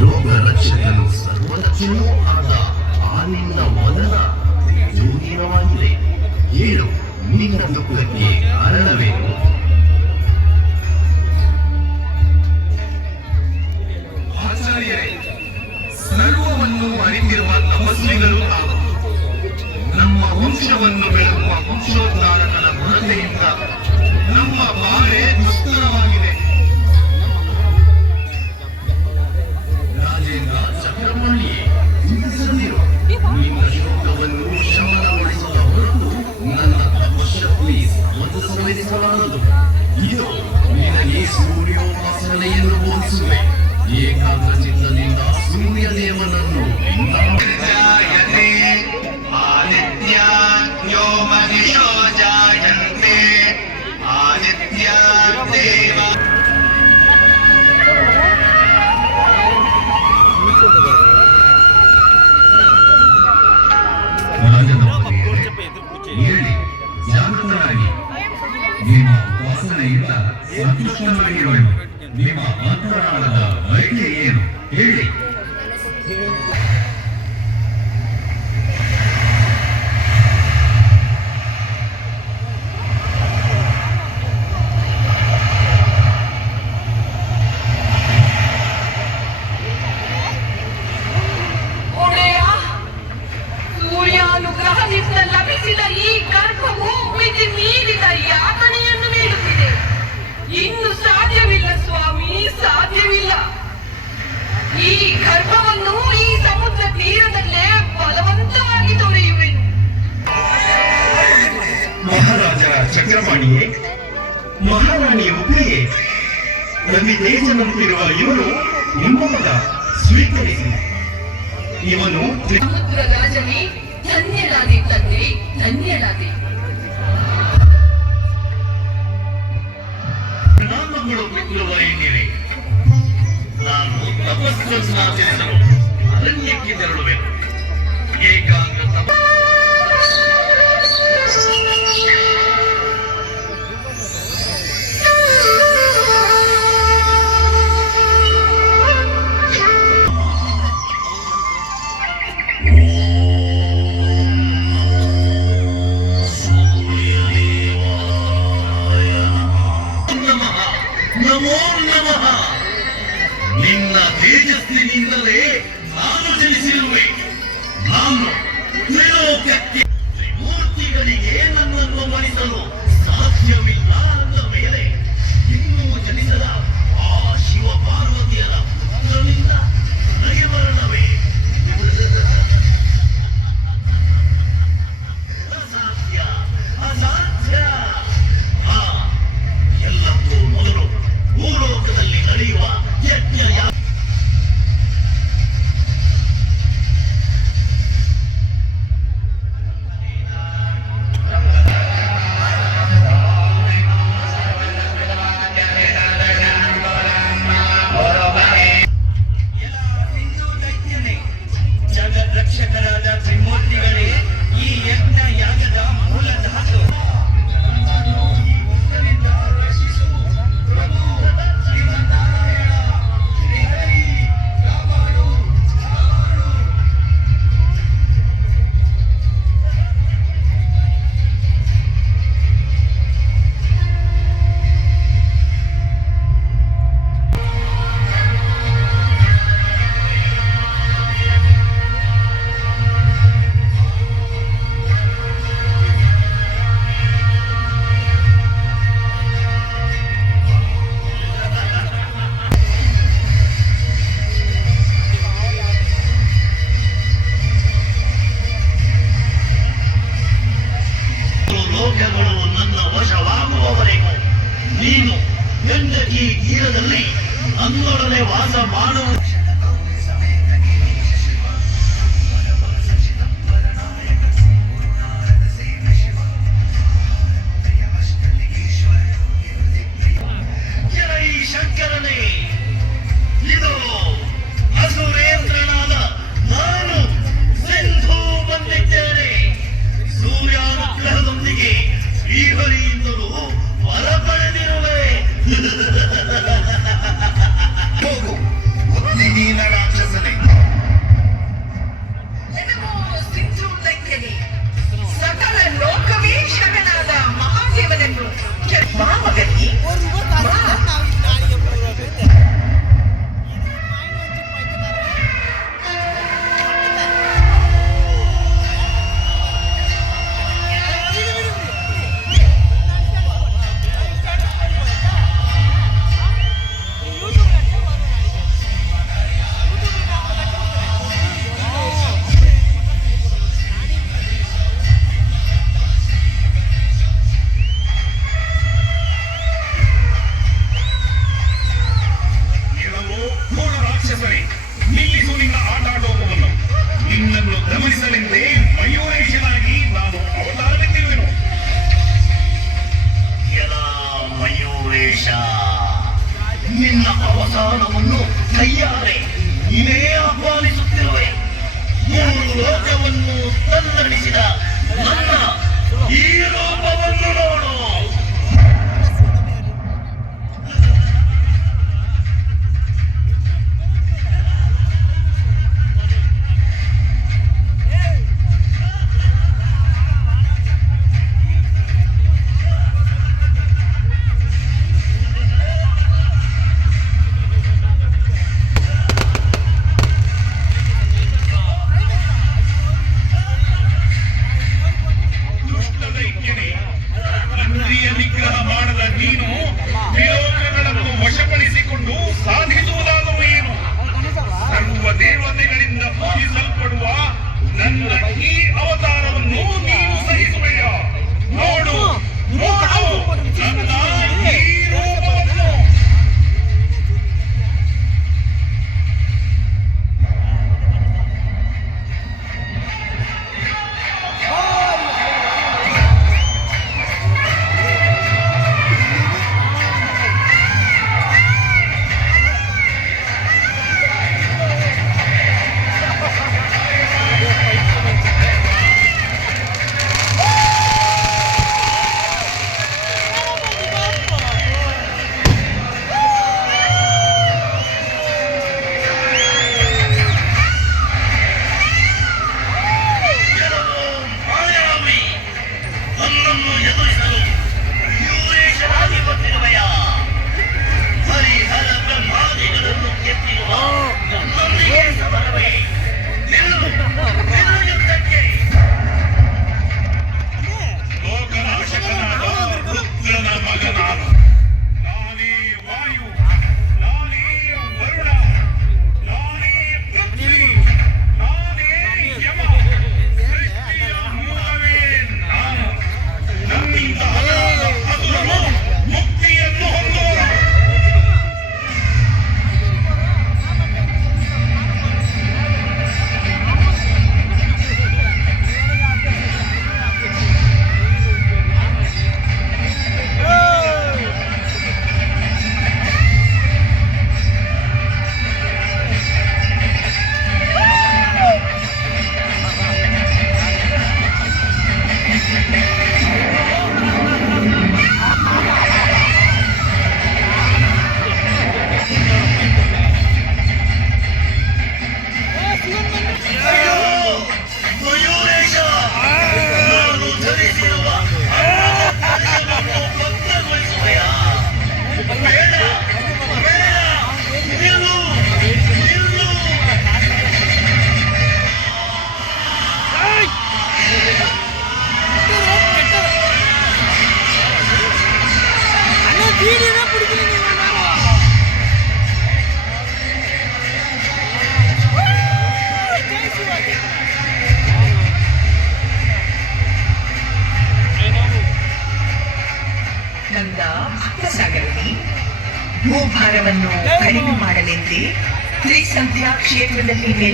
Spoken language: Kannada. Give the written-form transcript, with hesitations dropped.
ಲೋಕ ರಕ್ಷಕನು ಸರ್ವದಕ್ಷಿಣೂ ಆದ ಆ ನಿನ್ನ ವದನ ಜೋಗೀನವಾಗಿದೆ. ಹೇಳು, ನಿನ್ನ ದುಃಖಕ್ಕೆ ಕಾರಣವೇನು? ಆಚಾರ್ಯರೇ, ಸರ್ವವನ್ನು ಅರಿತಿರುವ ತಪಸ್ವಿಗಳು ನಾವು. ನಮ್ಮ ವಂಶವನ್ನು ಬೆಳಗುವ ವಂಶೋದ್ಧಾರಕನ ಕೊರತೆಯಿಂದ ನಮ್ಮ ಬಾಳೆ ದುಸ್ತರವಾಗಿದೆ. ರಾಜೇಂದ್ರ ಚಕ್ರಪಾಣಿಯೇ, ಚಿಂತಿಸದಿರು. ನಿನ್ನ ಶೋಕವನ್ನು ಶಮನಗೊಳಿಸುವ ಹೊರತು ನನ್ನ ತಪಶಕ್ತಿ ಸಮಂಜಸವೆನಿಸಲಾರದು. ಇದು ನಿನಗೆ ಸೂರ್ಯೋಪಾಸನೆಯನ್ನು ಬೋಧಿಸುವೆ. ಏಕಾಗ್ರ ಚಿತ್ತದಿಂದ ಸೂರ್ಯದೇವನನ್ನು ಜಾಯತೆ ಆದಿತ್ಯೋ ಮನುಷ್ಯೋ ಜಾಯಂತೆ ಆದಿತ್ಯ ದೇವ. ಹೇಳಿ, ಜಾಗೃತರಾಗಿ. ನಿಮ್ಮ ಉಪಾಸನೆಯಿಂದ ಸಂತುಷ್ಟನಾಗಿರುವನು. ನಿಮ್ಮ ಅಂತರಾಳದ ಬಯಕೆ ಏನು ಹೇಳಿ. ಸೂರ್ಯಾನುಗ್ರಹದಿಂದ ಲಭಿಸಿದ ಈ ಗರ್ಭವು ಮಿತಿ ಮೀರಿದ ಯಾತನೆಯನ್ನು ನೀಡುತ್ತಿದೆ. ಇನ್ನು ಸಾಧ್ಯವಿಲ್ಲ ಸ್ವಾಮಿ, ಸಾಧ್ಯವಿಲ್ಲ. ಈ ಗರ್ಭವನ್ನು ಈ ಸಮುದ್ರ ತೀರದಲ್ಲೇ ಬಲವಂತವಾಗಿ ತೊರೆಯುವೆನು. ಮಹಾರಾಜ ಚಕ್ರಪಾಣಿಯೇ, ಮಹಾರಾಣಿ ಉಪ್ರಿಯೇ, ರವಿ ತೇಜನಂತಿರುವ ಇವನು ನಿಮ್ಮ ಮಗ. ಸ್ವೀಕರಿಸಿ. ಇವನು ಸಮುದ್ರ ರಾಜನೇ, ಧನ್ಯನಾದೆ ತಂದೆ, ಧನ್ಯನಾದೆ. ಪರಿಣಾಮಗಳು ಬಿಟ್ಟಿರುವ ಎನ್ನಿವೆ. ನಾನು ತಪಸ್ಸನ್ನಾಚರಿಸಲು ಅರಣ್ಯಕ್ಕೆ ತೆರಳುವೆನು. ಏಕಾಗ್ರ ನಮೋ ನಮಃ. ನಿನ್ನ ತೇಜಸ್ಸಿನಿಂದಲೇ ನಾನು ಜನಿಸಿರುವೆ. ನಾನು ತ್ರಿಲೋಕಕ್ಕೆ ತ್ರಿಮೂರ್ತಿಗಳಿಗೆ ನನ್ನನ್ನು ಮಣಿಸಲು ಸಾಧ್ಯವಿಲ್ಲ ಅಂದ ಮೇಲೆ ಇನ್ನೂ ಜನಿಸದ ಆ ಶಿವ ಪಾರ್ವತಿಯರ ಪುತ್ರನಿಂದ ನನಗೆ ಮರಣವೇ? ಅಸಾಧ್ಯ, ಅಸಾಧ್ಯ. ಎಲ್ಲಕ್ಕೂ ಮೊದಲು ಭೂಲೋಕದಲ್ಲಿ ನಡೆಯುವ ಯಜ್ಞ ಜಗದ್ರಕ್ಷಕರಾದ ತ್ರಿಮೂರ್ತಿಗಳೇ, ಈ ಯಜ್ಞ ಯಾಗದ ಮೂಲ ಧಾತು. ಲೋಕಗಳು ನನ್ನ ವಶವಾಗುವವರೆಗೂ ನೀನು ಗಂಡಕಿ ತೀರದಲ್ಲಿ ನನ್ನೊಡನೆ ವಾಸ ಮಾಡುವ. ಜೈ ಶಂಕರನೇ, ಇದು ಅಸುರೇಂದ್ರನಾದ ನಾನು ಸಿಂಧು ಬಂದಿದ್ದೇನೆ. ಸೂರ್ಯಾನುಗ್ರಹದೊಂದಿಗೆ ಶ್ರೀಹರಿಯಿಂದಲೂ ವರ ಪಡೆದಿರುವೆ. ಹೋಗು, ಬುದ್ಧಿಹೀನರಾದ ರಾಕ್ಷಸರೇ, ನಿಲ್ಲಿಸು ನಿನ್ನ ಆಟ ಆಡೋದನ್ನು. ನಿನ್ನನ್ನು ಗಮನಿಸಲೆಂದೇ ಮಯೂರೇಶನಾಗಿ ನಾನು ಅವತಾರವೆತ್ತಿರುವೆನು. ಎಲ ಮಯೂರೇಶ, ನಿನ್ನ ಅವಸಾನವನ್ನು ಕೈಯಾರೆ ನೀನೇ ಆಹ್ವಾನಿಸುತ್ತಿರುವೆ. ಮೂರು ಲೋಕವನ್ನು ತನ್ನಣಿಸಿದ ನನ್ನ ಈ ರೂಪವನ್ನು ನೋಡು. ಇಂದ್ರಿಯ ನಿಗ್ರಹ ಮಾಡದ ನೀನು ತ್ರಿಲೋಕಗಳನ್ನು ವಶಪಡಿಸಿಕೊಂಡು ಸಾಧಿಸುವುದಾದರೂ ಏನು? ಸರ್ವ ದೇವತೆಗಳಿಂದ ಪೂಜಿಸಲ್ಪಡುವ ನನ್ನ ಈ ಅವತಾರವನ್ನು ನೀನು ಸಹಿಸುವೆಯ? ನೋಡು ನೋಡು ನನ್ನ ಈ ರೂಪವನ್ನು. ನನ್ನನ್ನು ಎದುರಿಸಲು ಮಯೂರೇಶನಾಗಿ ಬಂದಿರುವೆಯ? ಹರಿಹರ ಬ್ರಹ್ಮಾದಿಗಳನ್ನು ಕೆತ್ತಿರುವ ನನ್ನೊಂದಿಗೆ ಸಮರವೇ? ನಿಲ್ಲು, ನಿಲ್ಲು ಯುದ್ಧಕ್ಕೆ. ಲೋಕನಾಶಕನಾದ ರುದ್ರನ ಮಗನಾದ ನಾನೇ ವಾಯು, ನಾನೇ ವರುಣ, ನಾನೇ ಪೃಥ್ವಿ, ನಾನೇ ಯಮ. ಸೃಷ್ಟಿಯ ಮೂಲವೇ ನಾನು. ನನ್ನಿಂದ ಹತರಾದ ಅಸುರನು ಮುಕ್ತಿಯನ್ನು ಹೊಂದೋಣ. ಅಯ್ಯೋ ಮಯೂರೇಶ, ನಾನು ಧರಿಸಿರುವ ಕವಚವನ್ನು ಭಗ್ನಗೊಳಿಸುವೆಯ? ಬೇಡ, ಬೇಡ, ನಿಲ್ಲು, ನಿಲ್ಲು. ನಂದ ಭಕ್ತಸಾಗರನಿ, ಭೂಭಾರವನ್ನು ಕಡಿಮೆ ಮಾಡಲೆಂದೇ ತ್ರಿಸಂಧ್ಯಾ ಕ್ಷೇತ್ರದಲ್ಲಿ